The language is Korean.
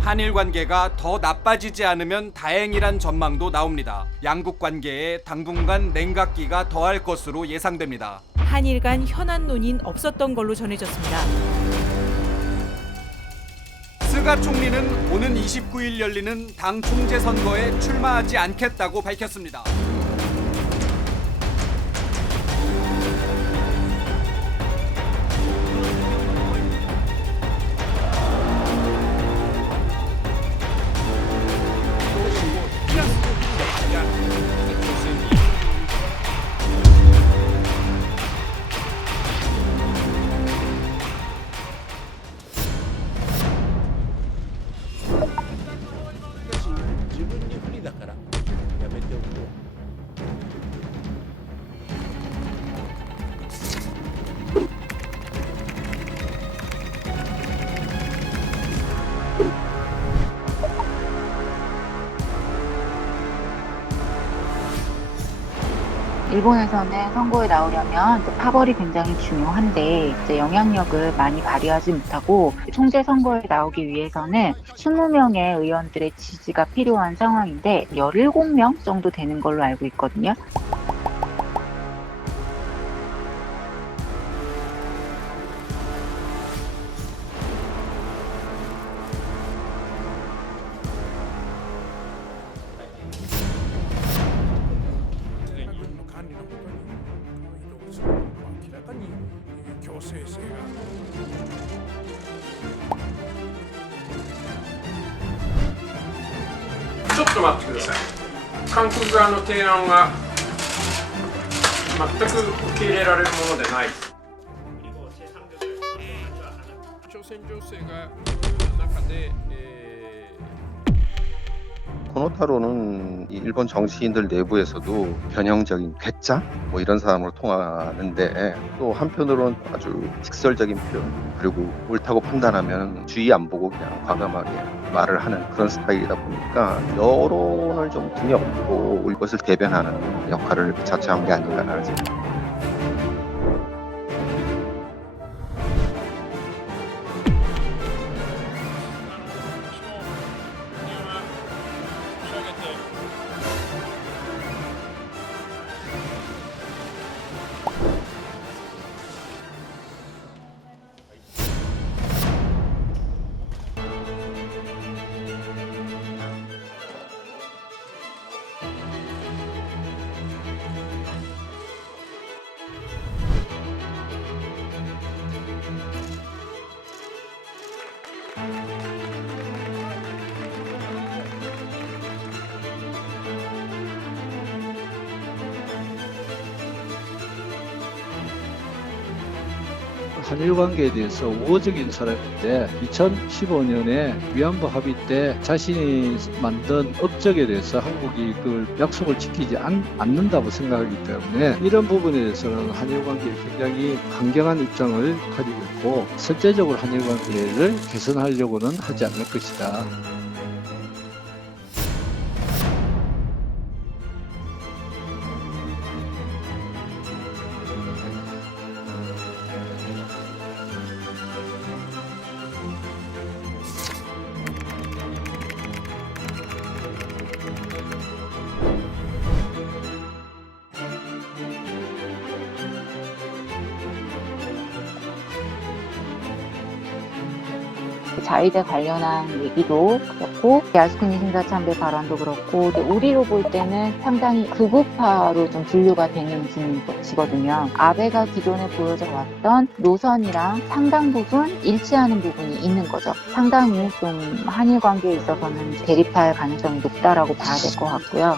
한일 관계가 더 나빠지지 않으면 다행이란 전망도 나옵니다. 양국 관계에 당분간 냉각기가 더할 것으로 예상됩니다. 한일 간 현안 논의는 없었던 걸로 전해졌습니다. 스가 총리는 오는 29일 열리는 당 총재 선거에 출마하지 않겠다고 밝혔습니다. 일본에서는 선거에 나오려면 파벌이 굉장히 중요한데 영향력을 많이 발휘하지 못하고 총재 선거에 나오기 위해서는 20명의 의원들의 지지가 필요한 상황인데 17명 정도 되는 걸로 알고 있거든요.ちょっと待ってください。韓国側の提案は全く受け入れられるものでない。朝鮮情勢が中で、 코노타로는 이 일본 정치인들 내부에서도 변형적인 괴짜 뭐 이런 사람으로 통하는데 또 한편으로는 아주 직설적인 표현 그리고 옳다고 판단하면 주의 안 보고 그냥 과감하게 말을 하는 그런 스타일이다 보니까 여론을 좀 등에 업고 이것을 대변하는 역할을 자처한 게 아닌가라는 생각이 한일 관계에 대해서 우호적인 사람인데 2015년에 위안부 합의 때 자신이 만든 업적에 대해서 한국이 그 약속을 지키지 않는다고 생각하기 때문에 이런 부분에 대해서는 한일 관계에 굉장히 강경한 입장을 가지고 있고 실제적으로 한일 관계를 개선하려고는 하지 않을 것이다. 자위대 관련한 얘기도 그렇고 야스쿠니 신사참배 발언도 그렇고 우리로 볼 때는 상당히 극우파로 좀 분류가 되는 것이거든요. 아베가 기존에 보여져 왔던 노선이랑 상당 부분 일치하는 부분이 있는 거죠. 상당히 좀 한일 관계에 있어서는 대립할 가능성이 높다라고 봐야 될 것 같고요.